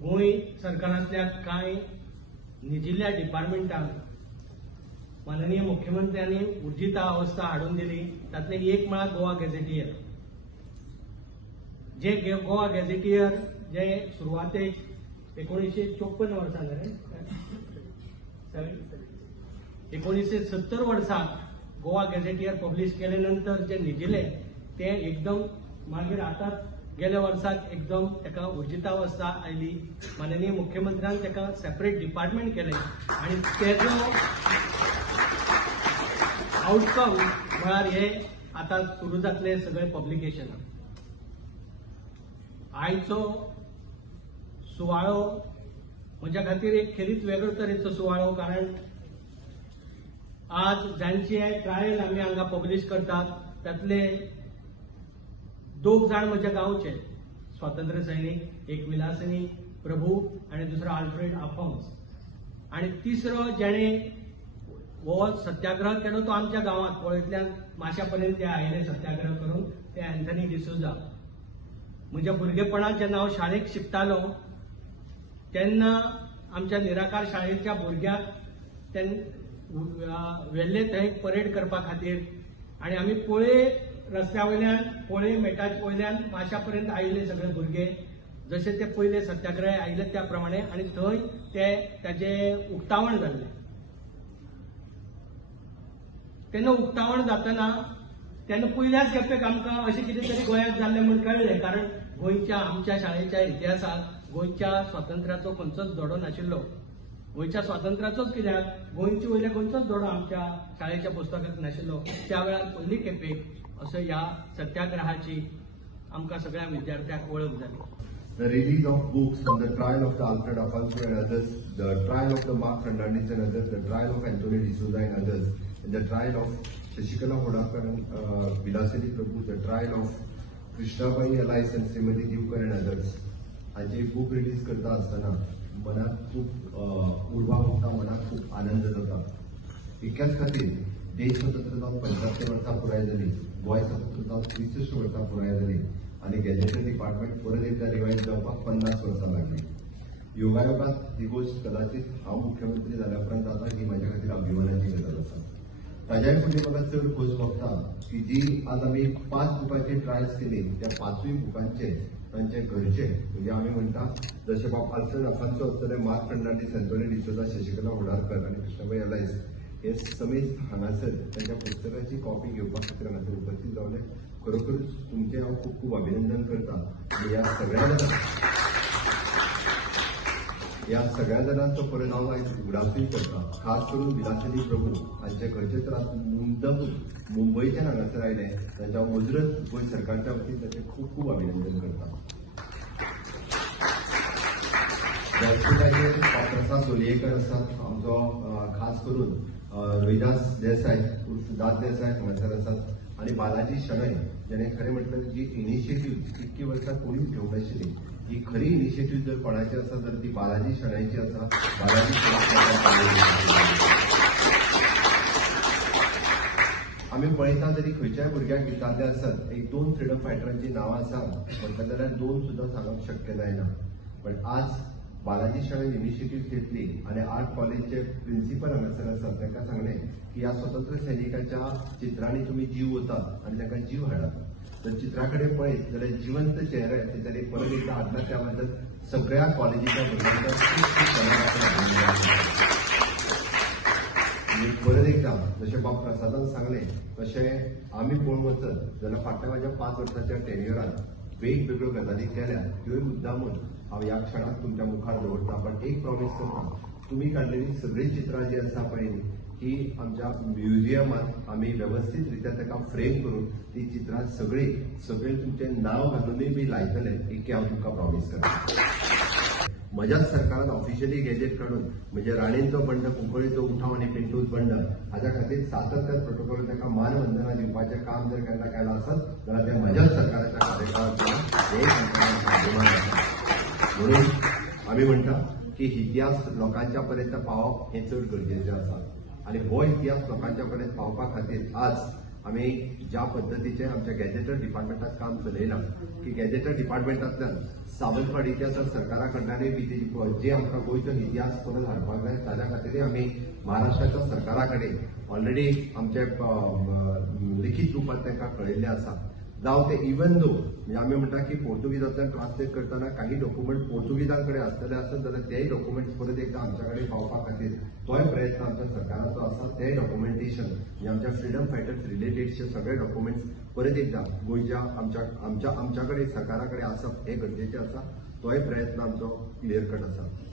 गोंय सरकारांतल्या कांय निजिल्ल्या डिपार्टमेंटांक माननीय मुख्यमंत्र्यांनी उर्जिता अवस्था हाडून दिली. तातले एक म्हळ्यार गोवा गॅझेटियर. जे गोवा गॅझेटियर जे सुरवातेक 1954 वर्सा 1970 वर्सा गोवा गॅझेटियर पब्लीश केले नंतर जे निजिले ते एकदम मागीर आतां गेल्या वर्साक एकदम ताका उर्जिता अवस्था आयली. माननीय मुख्यमंत्र्यान ताका सेपरेट डिपार्टमेंट केले आनी तेजो आउटकम म्हळ्यार हे आतां सुरू जातले सगळे पब्लिकेशन. आयचो सुवाळो म्हज्या खातीर एक खेरीत वेगळो तरेचो सुवाळो, कारण आज जांचे ट्रायल आमी हांगा पब्लीश करतात तातले 2 जाण म्हज्या गांवचे स्वातंत्र्य सैनीक, एक विलासिनी प्रभू आनी दुसरो आल्फ्रेड आफोन्स, आनी तिसरो जेणे हो सत्याग्रह केलो तो आमच्या गांवांत पळयतल्यान माश्या पर्यंत ते आयले सत्याग्रह करून, ते अँथनी डिसोजा. म्हज्या भुरगेपणांत जेन्ना हांव शाळेक शिकतालो तेन्ना आमच्या निराकार शाळेच्या भुरग्याक व्हेल्ले थंय परेड करपा खातीर, आनी आमी पळय रस्त्या वयल्यान पळय मेटाच्या वयल्यान माश्या पर्यंत आयिल्ले सगळे भुरगे, जशे ते पयले सत्याग्रह आयिल्ले त्या प्रमाणे, आनी थंय ताचे उक्तावण जाल्लें. तेन्ना उक्तावण जातना तेन्ना पयल्याच खेपेक आमकां अशें कितें तरी गोंयांत जाल्लें म्हूण कळ्ळें, कारण गोंयच्या आमच्या शाळेच्या इतिहासांत गोंयच्या स्वातंत्र्याचो खंयचोच धडो नाशिल्लो. गोंयच्या स्वातंत्र्याचोच कित्याक गोंयचे वयले खंयचोच धडो आमच्या शाळेच्या पुस्तकांत नाशिल्लो. त्या वेळार पयली खेपेक असो ह्या सत्याग्रहाची आमकां सगळ्या विद्यार्थ्यांक वळख जाली. The release of books from the trial of the Alfred Afonso and others, the trial of the Mark Fernandez and others, the trial of Anthony D'Souza and others, and the trial of Shashikala Hodakar and Vilasini Prabhu, the trial of Krishnabai Alais and Srimati Divkar and others. हाची book release करता आसतना मनात खूप उर्बा भोगता, मनात खूप आनंद जाता. इतक्याच खातीर देश स्वतंत्र जावन 75 वर्सां पुराय जाली, गोंय स्वतंत्र जावन 63 वर्सां पुराय जाली आणि गॅजेटियर डिपार्टमेंट परत एकदा रिवायज जावपाक 50 वर्सां लागली. योगायोगात ही गोष्ट कदाचित हांव मुख्यमंत्री जाल्यापर्यंत जाता ही म्हाज्या खातीर अभिमानाची गजाल आसा. ताज्याय फुडें म्हाका चड खोस भोगता की जी आज आमी 5 बुकांचे ट्रायल्स केली, त्या 5 बुकांचे तांचे घरचे म्हणजे आमी म्हणटा जशे बाब आल्फ्रेड आफोन्सो आसतले, मार्क फर्नांडीस, अँथनी डिसोजा, शशिकला होडारकर आनी कृष्णबाई अलायस हे समेत हांगासर तांच्या पुस्तकाची कॉपी घेवपा खातीर हांगासर उपस्थित जावले. खरोखरूच तुमचे हांव खूप खूप अभिनंदन करता. या सगळ्या जाणांचो परत हांव आयज उगडासूय करता. खास करून विलासिनी प्रभू हांचे घरचे तर मुद्दम मुंबयच्यान हांगासर आयले, तांच्या मुजरत गोंय सरकारच्या वतीन तांचे खूप खूप अभिनंदन करता. व्यासपीठाचेर प्रसाद जोलयेकर आसात, आमचो खास करून रोहिदास देसाय उर्फ दास देसाय हांगासर आसात, आणि बालाजी शणै जेणे खरें म्हटल्यार जी इनिशिएटीव्ह इतकी वर्सां कोणीच घेवंक नाशिल्ली, ही खरी इनिशिएटीव्ह जर कोणाची आसा तर ती बालाजी शणैची आसा. बालाजी आमी पळयता तरी खंयच्याय भुरग्याक विचारले आसत एक 2 फ्रीडम फायटरांची नांवां सांग म्हटलें जाल्यार 2 सुद्दां सांगप शक्य जायना. पण आज बालाजी शणै इनिशिएटीव्ह घेतली आणि आर्ट कॉलेजचे प्रिन्सिपल हांगासर आसात, तांकां सांगलें की ह्या स्वतंत्र सैनिकाच्या चित्रांनी तुमी जीव ओतात आणि तांकां जीव हाडात. जर चित्राकडे पळयत जाल्यार जिवंत चेहरे ते तांणी परत एकदा हाडला. त्या बद्दल सगळ्या कॉलेजीच्या भुरग्यांचा परत एकदा जशे बाब प्रसादान सांगले तशें आमी पळोवंक वचत जाल्यार फाटल्या म्हाज्या 5 वर्सांच्या टेन्युरांत वेगवेगळ्यो गजाली केल्या, त्योय मुद्दामून हांव ह्या क्षणाक तुमच्या मुखार दवरता. पण एक प्रॉमिस करता, तुम्ही काडलेली सगळी चित्रां जी आसा पळय ही आमच्या म्युझियमात आम्ही व्यवस्थित रित्या ताका फ्रेम करून ती चित्रां सगळे तुमचे नाव घालूनय बी लायतले, एक हांव तुमकां प्रॉमिस करता. म्हज्याच सरकारान ऑफिशियली गॅजेट काढून म्हणजे राणेंचो बंड, कुंकळीचो उठाव आणि पिंटूच बंड हाच्या खातीर सातत्यान प्रोटोकॉल ताका मानवंदना दिवपाचें काम जर केन्ना केलां आसत जाल्यार तें म्हज्याच सरकाराच्या कार्यकाळांत म्हणून आमी म्हणटा की इतिहास लोकांच्या पर्यंत पावप हें चड गरजेचें आसा. आणि हो इतिहास लोकांच्या पर्यंत पावपा खातीर आज आम्ही ज्या पद्धतीचे आमच्या गॅजेटर डिपार्टमेंटात काम चलयलां की गॅजेटर डिपार्टमेंटांतल्यान सावंतवाडीच्या जर सरकारा कडल्यानूय बी जे आमकां गोंयचो इतिहास परत हाडपाक जाय ताच्या खातीर आमी महाराष्ट्राच्या सरकारा कडेन ऑलरेडी आमचे लिखीत रुपात तांकां कळयल्ले आसा. जावं ते इवन दो म्हणजे आमी म्हणटा की पोर्तुगीजांतल्यान ट्रान्सलेट करतना काही डॉक्युमेंट पोर्तुगीजां कडेन आसतले आसत जाल्यार तेय डॉक्युमेंट्स परत एकदा आमच्या कडेन पावपा खातीर तोय प्रयत्न आमच्या सरकाराचो आसा. तें डॉक्युमेंटेशन म्हणजे आमच्या फ्रीडम फायटर्स रिलेटेडचे सगळे डॉक्युमेंट्स परत एकदा गोंयच्या आमच्या कडेन सरकारा कडेन आसप हें गरजेचें आसा. तोय प्रयत्न आमचो क्लियर कट आसा.